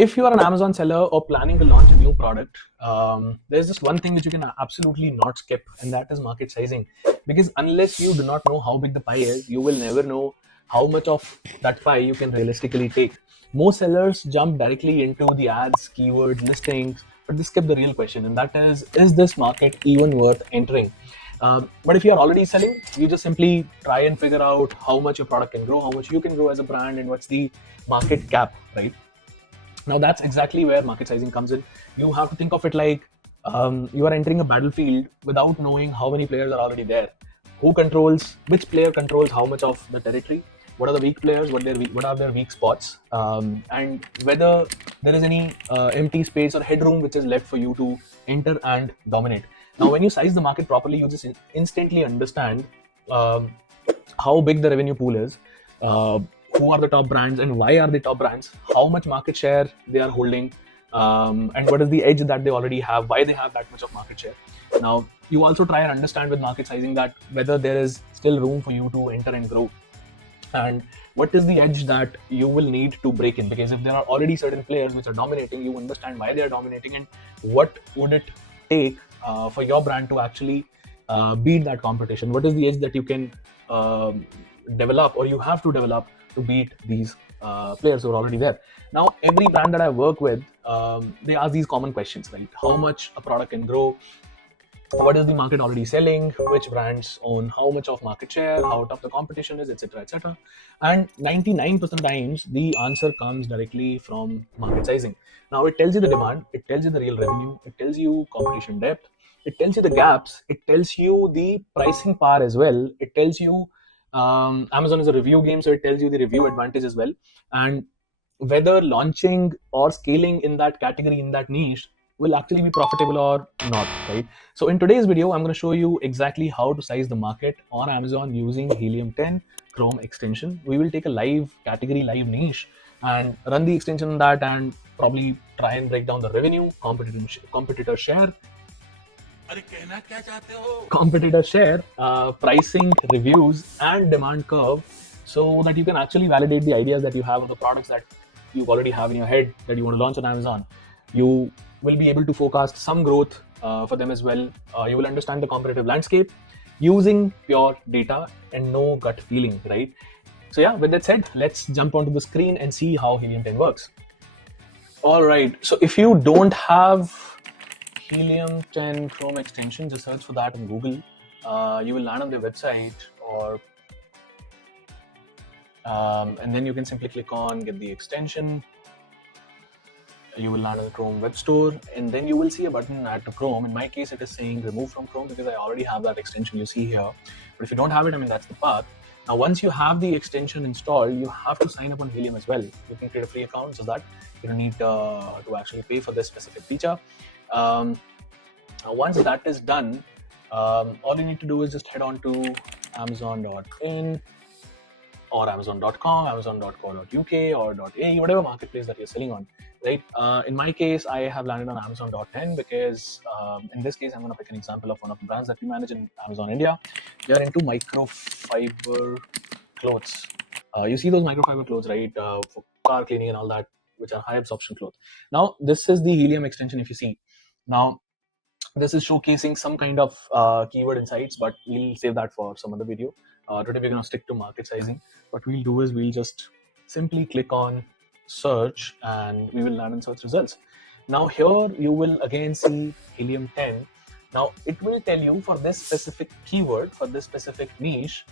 if you are an Amazon seller or planning to launch a new product, there's just one thing which you can absolutely not skip, and that is market sizing. Because unless you do not know how big the pie is, you will never know how much of that pie you can realistically take. Most sellers jump directly into the ads, keywords, listings, but they skip the real question, and that is this market even worth entering? But if you are already selling, you just simply try and figure out how much your product can grow, how much you can grow as a brand, and what's the market cap, right? Now that's exactly where market sizing comes in. You have to think of it like you are entering a battlefield without knowing how many players are already there. Who controls, which player controls how much of the territory? What are the weak players? What are their weak spots? And whether there is any empty space or headroom which is left for you to enter and dominate. Now, when you size the market properly, you just instantly understand um, how big the revenue pool is, uh, who are the top brands and why are they top brands, how much market share they are holding, and what is the edge that they already have, why they have that much of market share. Now, you also try and understand with market sizing that whether there is still room for you to enter and grow, and what is the edge that you will need to break in. Because if there are already certain players which are dominating, you understand why they are dominating and what would it take for your brand to actually beat that competition. What is the edge that you can develop or you have to develop to beat these players who are already there. Now, every brand that I work with, they ask these common questions, right? How much a product can grow, what is the market already selling, which brands own how much of market share, how tough the competition is, etc., etc. And 99% times the answer comes directly from market sizing. Now, it tells you the demand, it tells you the real revenue, it tells you competition depth, it tells you the gaps, it tells you the pricing power as well, it tells you Amazon is a review game, so it tells you the review advantage as well, and whether launching or scaling in that category, in that niche, will actually be profitable or not, right? So in today's video, I'm going to show you exactly how to size the market on Amazon using Helium 10 Chrome extension. We will take a live category, live niche, and run the extension on that, and probably try and break down the revenue, competitor share, pricing, reviews, and demand curve, so that you can actually validate the ideas that you have of the products that you already have in your head that you want to launch on Amazon. You will be able to forecast some growth for them as well. You will understand the competitive landscape using pure data and no gut feeling, right? So yeah, with that said, let's jump onto the screen and see how Helium 10 works. All right, so if you don't have Helium 10 Chrome extension, just search for that on Google. You will land on their website, or and then you can simply click on get the extension. You will land on the Chrome web store, and then you will see a button add to Chrome. In my case, it is saying remove from Chrome because I already have that extension you see here. But if you don't have it, I mean, that's the path. Now, once you have the extension installed, you have to sign up on Helium as well. You can create a free account so that you don't need to actually pay for this specific feature. Once that is done, all you need to do is just head on to amazon.in or amazon.com, amazon.co.uk or .ae, whatever marketplace that you're selling on, right? In my case, I have landed on amazon.in because in this case, I'm going to pick an example of one of the brands that we manage in Amazon India. They are into microfiber clothes. You see those microfiber clothes, right? For car cleaning and all that, which are high absorption clothes. Now, this is the Helium extension if you see. Now, this is showcasing some kind of keyword insights, but we'll save that for some other video. Today we're going to stick to market sizing. What we'll do is we'll just simply click on search and we will land in search results. Now here you will again see Helium 10. Now it will tell you for this specific keyword, for this specific niche,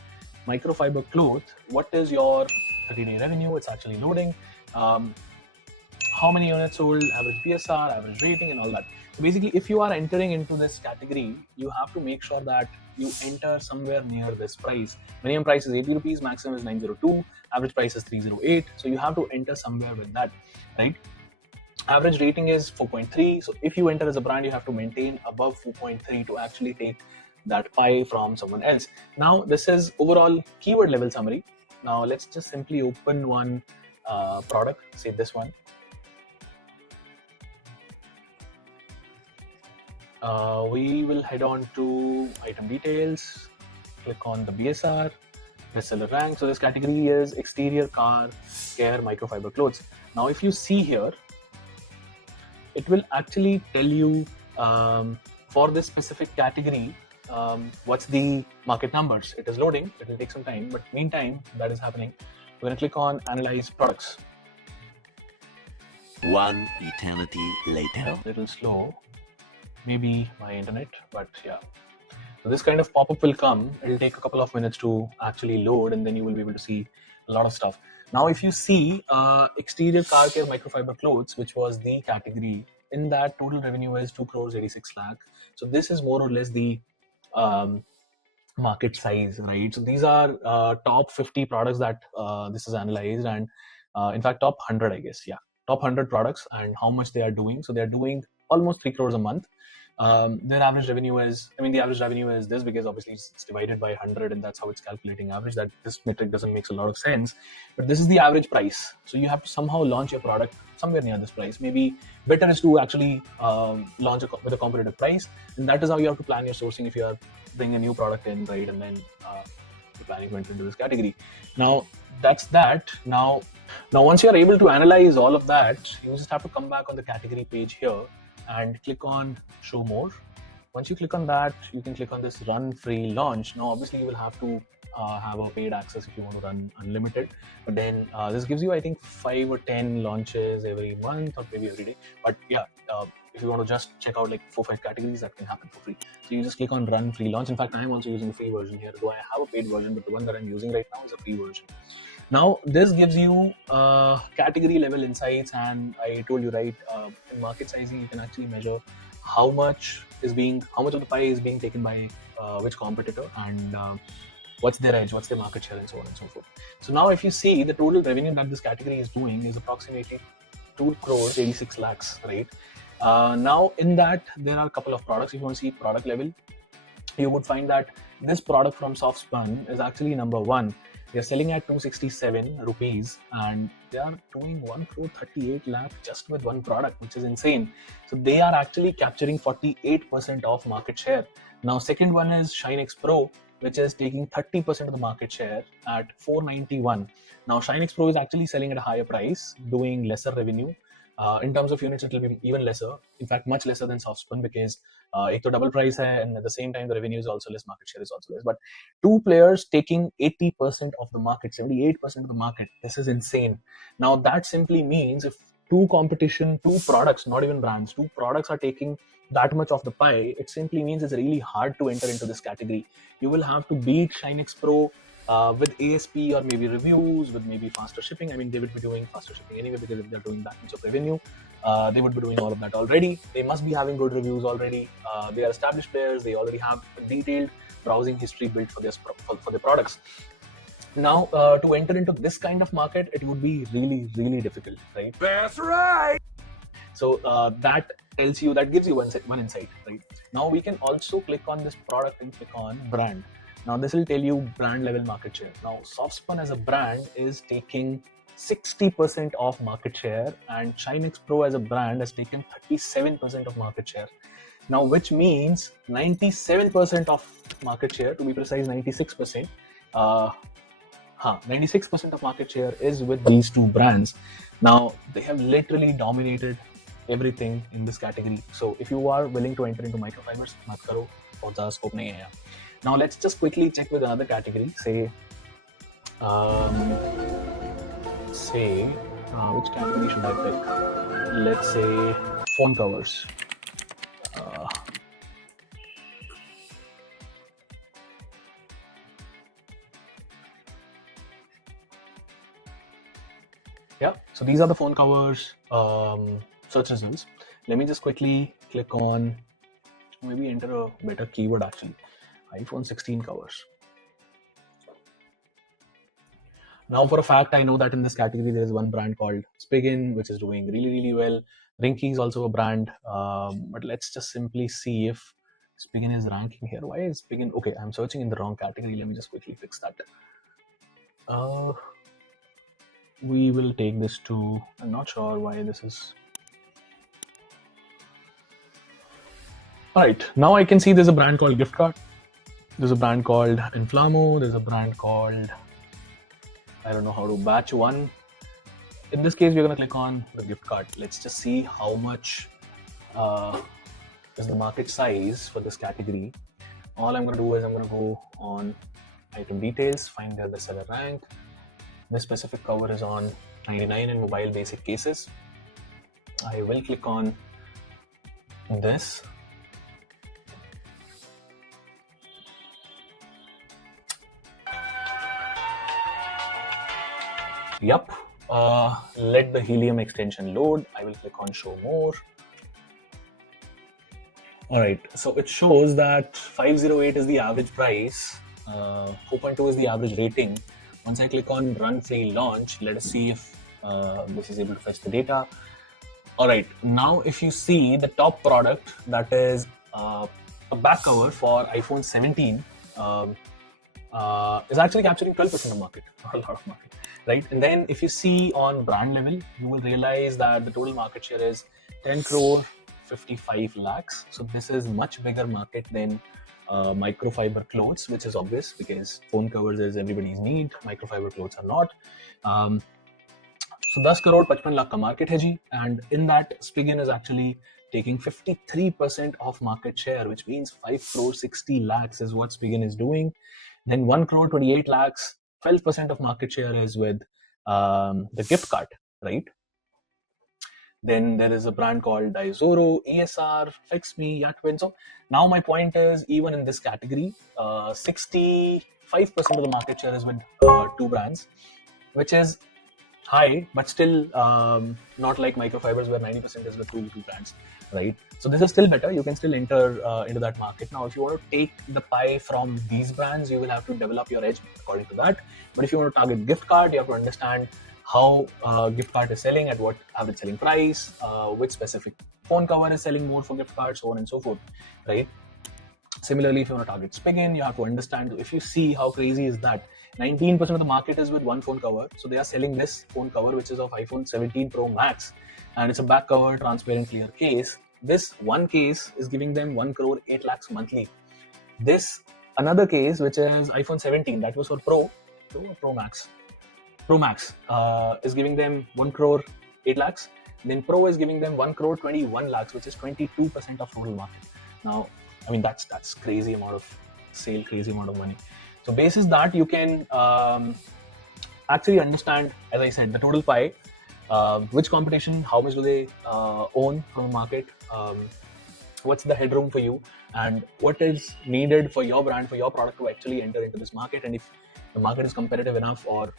microfiber cloth, what is your 30-day revenue. It's actually loading. How many units sold, average PSR, average rating, and all that. So basically, if you are entering into this category, you have to make sure that you enter somewhere near this price. Minimum price is 80 rupees, maximum is 902, average price is 308. So you have to enter somewhere with that, right? Average rating is 4.3. So if you enter as a brand, you have to maintain above 4.3 to actually take that pie from someone else. Now, this is overall keyword level summary. Now, let's just simply open one product, say this one. We will head on to item details, click on the BSR, bestseller rank. So this category is exterior car care microfiber clothes. Now, if you see here, it will actually tell you for this specific category what's the market numbers. It is loading, it will take some time, but meantime that is happening. We're going to click on analyze products. One eternity later. A little slow, maybe my internet, but yeah. So this kind of pop-up will come. It'll take a couple of minutes to actually load, and then you will be able to see a lot of stuff. Now, if you see exterior car care microfiber clothes, which was the category, in that total revenue is 2 crores 86 lakh. So this is more or less the um, market size, right? So these are top 50 products that this is analyzed, and in fact top 100, I guess. Yeah, top 100 products and how much they are doing. So they are doing almost 3 crores a month. Their average revenue is, the average revenue is this, because obviously it's divided by 100 and that's how it's calculating average. That this metric doesn't make a lot of sense, but this is the average price. So you have to somehow launch your product somewhere near this price. Maybe better is to actually launch with a competitive price, and that is how you have to plan your sourcing if you are bringing a new product in, right? And then you're planning to enter into this category. Now that's that. Now once you're able to analyze all of that, you just have to come back on the category page here and click on show more. Once you click on that, you can click on this run free launch. Now obviously you will have to have a paid access if you want to run unlimited, but then this gives you, I think, 5 or 10 launches every month or maybe every day. But yeah, if you want to just check out like 4 or 5 categories, that can happen for free. So you just click on run free launch. In fact, I'm also using the free version here, though I have a paid version, but the one that I'm using right now is a free version. Now this gives you category level insights, and I told you, right, in market sizing you can actually measure how much of the pie is being taken by which competitor, and what's their edge, what's their market share, and so on and so forth. So now if you see, the total revenue that this category is doing is approximately 2 crores 86 lakhs, right? Now in that there are a couple of products. If you want to see product level, you would find that this product from Soft Spun is actually number 1. They're selling at 267 rupees, and they are doing 1 crore 38 lakh just with one product, which is insane. So they are actually capturing 48% of market share. Now second one is ShineX Pro, which is taking 30% of the market share at 491. Now ShineX Pro is actually selling at a higher price, doing lesser revenue. In terms of units, it will be even lesser. In fact, much lesser than Soft Spun, because एक तो double price है, and at the same time the revenue is also less, market share is also less. But two players taking 80% of the market, 78% of the market. This is insane. Now that simply means if two products, not even brands, two products are taking that much of the pie, it simply means it's really hard to enter into this category. You will have to beat ShineX Pro with ASP or maybe reviews, with maybe faster shipping. I mean, they would be doing faster shipping anyway, because if they're doing that much of revenue, they would be doing all of that already. They must be having good reviews already. They are established players. They already have a detailed browsing history built for their products. Now, to enter into this kind of market, it would be really, really difficult, right? That's right. So that gives you one insight, right? Now we can also click on this product and click on brand. Now this will tell you brand level market share. Now Soft Spun as a brand is taking 60% of market share, and ShineX Pro as a brand has taken 37% of market share. Now, which means 97% of market share, to be precise, 96%. 96% of market share is with these two brands. Now they have literally dominated everything in this category. So if you are willing to enter into microfibers, mat karo, bahut zyada scope nahi hai. Now let's just quickly check with another category. Say which category should I pick? Let's say phone covers. Yeah, so these are the phone covers search results. Let me just quickly click on, maybe enter a better keyword actually, iPhone 16 covers. Now for a fact, I know that in this category there is one brand called Spigen, which is doing really, really well. Rinky is also a brand, but let's just simply see if Spigen is ranking here. Why is Spigen? Okay, I'm searching in the wrong category. Let me just quickly fix that. We will take this to, I'm not sure why this is. All right, now I can see there's a brand called Gift Card. There's a brand called Inflamo. There's a brand called, I don't know how to, Batch One. In this case, we're going to click on the gift card. Let's just see how much uh, is the market size for this category. All I'm going to do is I'm going to go on item details, find the bestseller rank. This specific cover is on 99 in mobile basic cases. I will click on this. Yup. Let the Helium extension load. I will click on show more. All right, so it shows that 508 is the average price, 4.2 is the average rating. Once I click on run free launch, let us see if this is able to fetch the data. All right, now if you see the top product, that is a back cover for iPhone 17, is actually capturing 12% of market, not a lot of market, right? And then if you see on brand level, you will realize that the total market share is 10 crore 55 lakhs. So this is much bigger market than microfiber clothes, which is obvious because phone covers is everybody's need, microfiber clothes are not. So 10 crore 55 lakh ka market hai ji, and in that Spigen is actually taking 53% of market share, which means 5 crore 60 lakhs is what Spigen is doing. Then 1 crore 28 lakhs, 12% of market share is with the gift card, right? Then there is a brand called Dizoro, ESR, FixMe, Yatwin. So now my point is, even in this category, 65% of the market share is with two brands, which is high, but still not like microfibers where 90% is with two brands, right? So this is still better. You can still enter into that market. Now, if you want to take the pie from these brands, you will have to develop your edge according to that. But if you want to target gift card, you have to understand how gift card is selling, at what average selling price, which specific phone cover is selling more for gift cards, so on and so forth, right? Similarly, if you want to target Spigen, you have to understand, if you see how crazy is that, 19% of the market is with one phone cover. So they are selling this phone cover, which is of iPhone 17 Pro Max, and it's a back cover, transparent, clear case. This one case is giving them 1 crore 8 lakhs monthly. This another case, which is iPhone 17, that was for Pro Max. Pro Max is giving them 1 crore 8 lakhs. Then Pro is giving them 1 crore 21 lakhs, which is 22% of total market. Now, I mean, that's crazy amount of sale, crazy amount of money. So basis that, you can actually understand, as I said, the total pie, which competition, how much do they own from the market, what's the headroom for you, and what is needed for your brand, for your product to actually enter into this market, and if the market is competitive enough or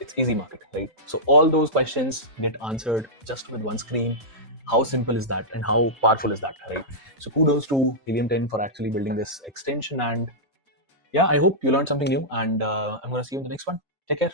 it's easy market, right? So all those questions get answered just with one screen. How simple is that, and how powerful is that, right? So kudos to Helium 10 for actually building this extension. And yeah, I hope you learned something new, and I'm going to see you in the next one. Take care.